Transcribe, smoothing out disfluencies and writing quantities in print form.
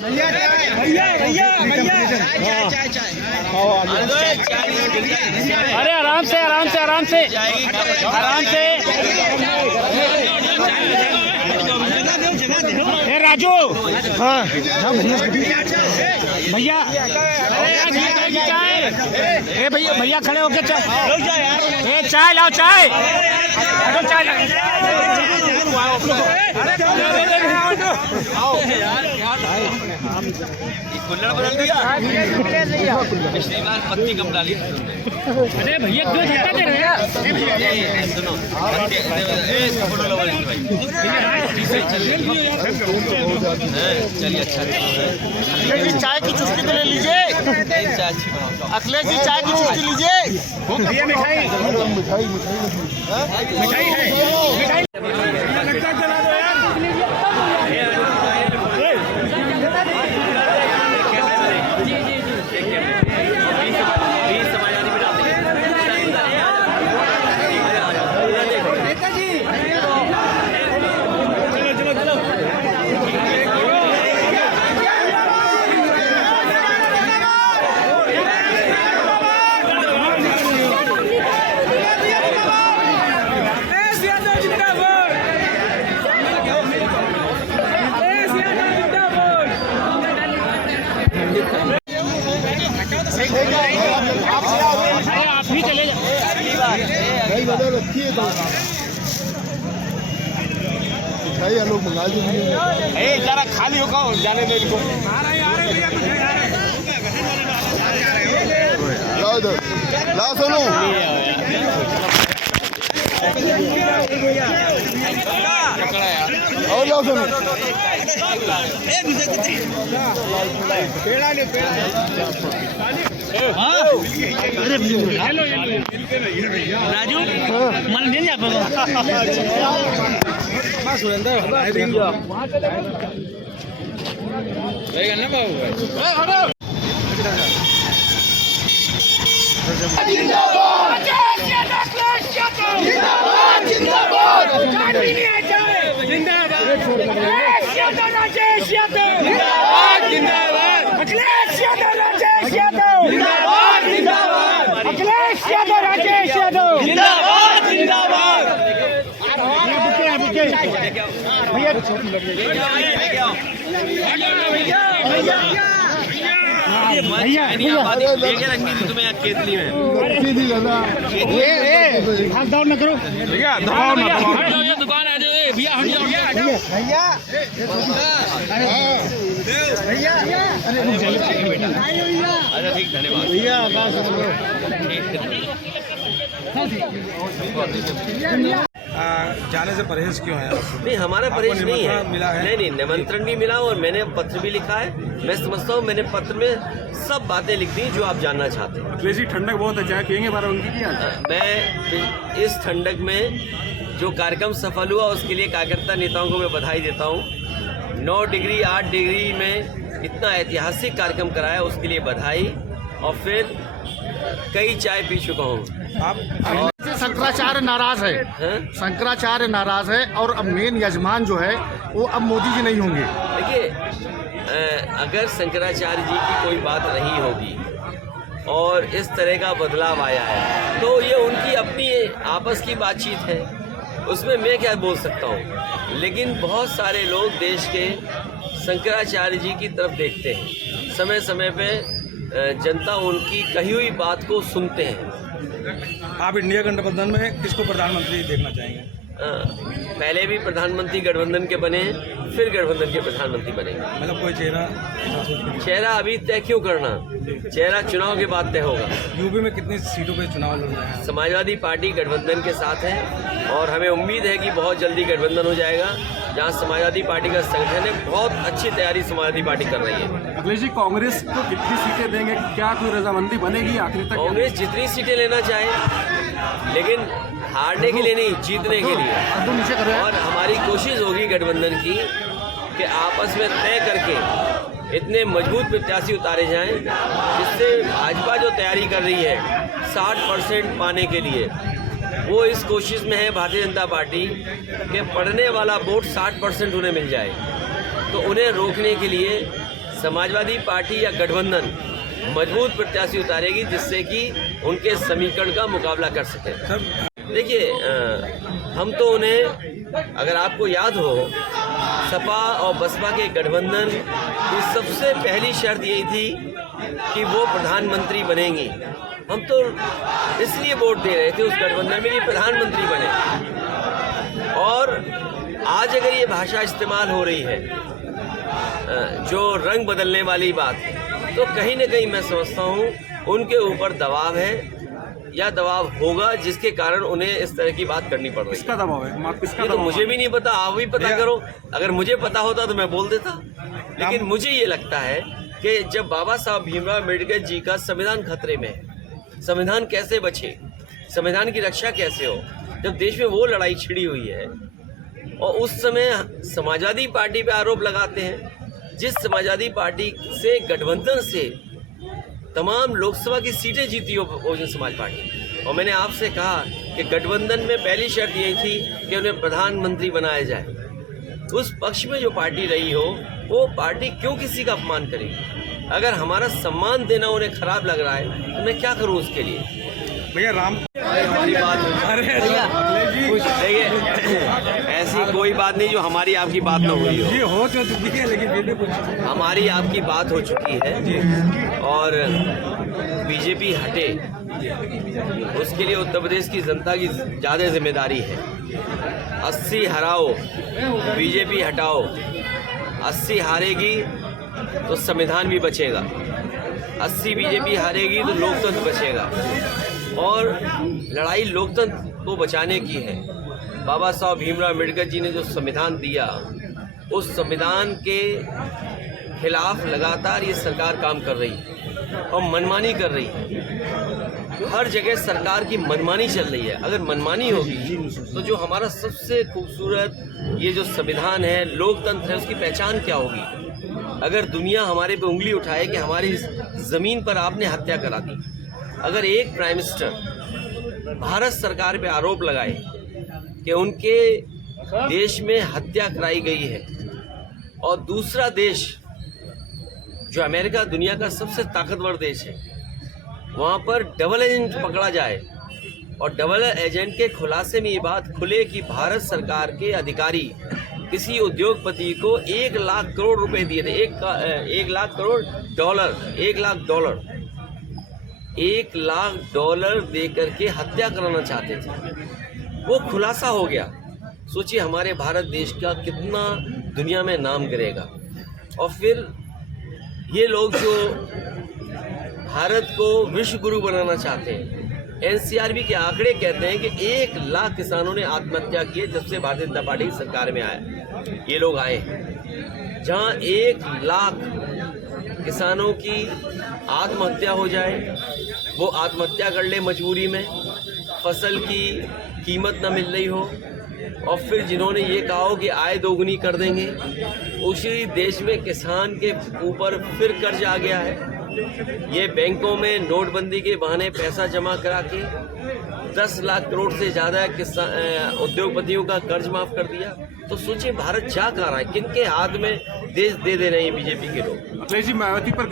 भैया अरे आराम से आराम से आराम से आराम से। ए राजू, हाँ भैया, चाय, ए भैया भैया खड़े होके चाय, ए चाय लाओ, चाय चाय कुल्हड़ बदल दिया, पिछली बार पत्ती कम डाली। अरे भैया क्यों झटका दे रहे हैं? सुनो, चलिए अच्छा। अखिलेश जी चाय की चुस्की तो ले लीजिए। अखिलेश जी चाय की चुस्की लीजिए। भैया मिठाई है, आप ही चले जाइए। लोग मंगा दीजिए, जरा खाली होगा जाने दो इनको। लाओ सोनू, और लाओ सोनू। राजू मन मिल तुम्हें केतली में दौड़ न करो भैया, दुकान आ जाओ भैया, हट जाओ भैया अच्छा ठीक, धन्यवाद भैया। जाने से परहेज क्यों है? नहीं, हमारा परहेज नहीं है, मिला है। नहीं, निमंत्रण भी मिला और मैंने पत्र भी लिखा है। मैं समझता हूँ मैंने पत्र में सब बातें लिख दी जो आप जानना चाहते हैं। अखिलेश जी ठंडक बहुत अच्छा कहेंगे बाराबंकी की। मैं इस ठंडक में जो कार्यक्रम सफल हुआ उसके लिए कार्यकर्ता नेताओं को मैं बधाई देता हूँ। 9 डिग्री 8 डिग्री में इतना ऐतिहासिक कार्यक्रम कराया, उसके लिए बधाई। और फिर कई चाय पी चुका हूँ। आप शंकराचार्य नाराज है, शंकराचार्य नाराज है, और अब मेन यजमान जो है वो अब मोदी जी नहीं होंगे। देखिए, अगर शंकराचार्य जी की कोई बात नहीं होगी और इस तरह का बदलाव आया है तो ये उनकी अपनी आपस की बातचीत है, उसमें मैं क्या बोल सकता हूँ। लेकिन बहुत सारे लोग देश के शंकराचार्य जी की तरफ देखते हैं, समय समय पे जनता उनकी कही हुई बात को सुनते हैं। आप इंडिया गठबंधन में किसको प्रधानमंत्री देखना चाहेंगे? पहले भी प्रधानमंत्री गठबंधन के बने, फिर गठबंधन के प्रधानमंत्री बनेंगे। मतलब कोई चेहरा अभी तय क्यों करना, चेहरा चुनाव के बाद तय होगा। यूपी में कितनी सीटों पे चुनाव लड़ रहे हैं? समाजवादी पार्टी गठबंधन के साथ है और हमें उम्मीद है कि बहुत जल्दी गठबंधन हो जाएगा। जहां समाजवादी पार्टी का संगठन है, बहुत अच्छी तैयारी समाजवादी पार्टी कर रही है। अखिलेश जी कांग्रेस को कितनी सीटें देंगे, क्या कोई रजामंदी बनेगी आखिर तक? कांग्रेस जितनी सीटें लेना चाहे, लेकिन हारने के लिए नहीं, जीतने के लिए। और हमारी कोशिश होगी गठबंधन की कि आपस में तय करके इतने मजबूत प्रत्याशी उतारे जाएं जिससे भाजपा जो तैयारी कर रही है 60% पाने के लिए, वो इस कोशिश में है भारतीय जनता पार्टी के पढ़ने वाला वोट 60% उन्हें मिल जाए। तो उन्हें रोकने के लिए समाजवादी पार्टी या गठबंधन मजबूत प्रत्याशी उतारेगी जिससे कि उनके समीकरण का मुकाबला कर सके। देखिए, हम तो उन्हें, अगर आपको याद हो, सपा और बसपा के गठबंधन की सबसे पहली शर्त यही थी कि वो प्रधानमंत्री बनेंगी। हम तो इसलिए वोट दे रहे थे उस गठबंधन में कि प्रधानमंत्री बने। और आज अगर ये भाषा इस्तेमाल हो रही है, जो रंग बदलने वाली बात है, तो कहीं ना कहीं मैं समझता हूँ उनके ऊपर दबाव है या दबाव होगा जिसके कारण उन्हें इस तरह की बात करनी पड़ रही है। किसका दबाव है? किसका ये तो मुझे भी नहीं पता, आप भी पता करो। अगर मुझे पता होता तो मैं बोल देता, लेकिन मुझे ये लगता है कि जब बाबा साहब भीमराव अम्बेडकर जी का संविधान खतरे में है, संविधान कैसे बचे, संविधान की रक्षा कैसे हो, जब देश में वो लड़ाई छिड़ी हुई है और उस समय समाजवादी पार्टी पे आरोप लगाते हैं, जिस समाजवादी पार्टी से गठबंधन से तमाम लोकसभा की सीटें जीती हो बहुजन समाज पार्टी, और मैंने आपसे कहा कि गठबंधन में पहली शर्त यही थी कि उन्हें प्रधानमंत्री बनाया जाए। उस पक्ष में जो पार्टी रही हो वो पार्टी क्यों किसी का अपमान करेगी? अगर हमारा सम्मान देना उन्हें खराब लग रहा है तो मैं क्या करूं उसके लिए? भैया राम हमारी बात देखिए, ऐसी कोई बात नहीं जो हमारी आपकी बात ना हुई हो। ये हो तो चुकी है, लेकिन फिर भी कुछ हमारी आपकी बात हो चुकी है और बीजेपी हटे उसके लिए उत्तर प्रदेश की जनता की ज़्यादा जिम्मेदारी है। 80 हराओ, बीजेपी हटाओ। 80 हारेगी तो संविधान भी बचेगा, 80 बीजेपी हारेगी तो लोकतंत्र बचेगा। और लड़ाई लोकतंत्र को बचाने की है। बाबा साहब भीमराव अम्बेडकर जी ने जो संविधान दिया, उस संविधान के खिलाफ लगातार ये सरकार काम कर रही है और मनमानी कर रही है। हर जगह सरकार की मनमानी चल रही है। अगर मनमानी होगी तो जो हमारा सबसे खूबसूरत ये जो संविधान है, लोकतंत्र है, उसकी पहचान क्या होगी? अगर दुनिया हमारे पे उंगली उठाए कि हमारी ज़मीन पर आपने हत्या करा दी, अगर एक प्राइम मिनिस्टर भारत सरकार पे आरोप लगाए कि उनके देश में हत्या कराई गई है और दूसरा देश जो अमेरिका दुनिया का सबसे ताकतवर देश है, वहाँ पर डबल एजेंट पकड़ा जाए और डबल एजेंट के खुलासे में ये बात खुले कि भारत सरकार के अधिकारी किसी उद्योगपति को 1 लाख करोड़ रुपए दिए थे, 1 lakh crore dollar, 1 lakh dollar, 1 lakh dollar दे करके हत्या कराना चाहते थे। वो खुलासा हो गया। सोचिए हमारे भारत देश का कितना दुनिया में नाम गिरेगा। और फिर ये लोग जो भारत को विश्व गुरु बनाना चाहते हैं, एनसीआरबी के आंकड़े कहते हैं कि 1 लाख किसानों ने आत्महत्या की जब से भारतीय जनता पार्टी की सरकार में आया। ये लोग आए हैं जहां 1 लाख किसानों की आत्महत्या हो जाए, वो आत्महत्या कर ले मजबूरी में, फसल की कीमत न मिल रही हो, और फिर जिन्होंने ये कहा हो कि आय दोगुनी कर देंगे, उसी देश में किसान के ऊपर फिर कर्ज आ गया है। ये बैंकों में नोटबंदी के बहाने पैसा जमा करा के 10 लाख करोड़ से ज़्यादा उद्योगपतियों का कर्ज माफ़ कर दिया। तो सोचिए भारत जा कहाँ रहा है, किनके हाथ में देश दे रहे हैं बीजेपी के लोग। मायावती पर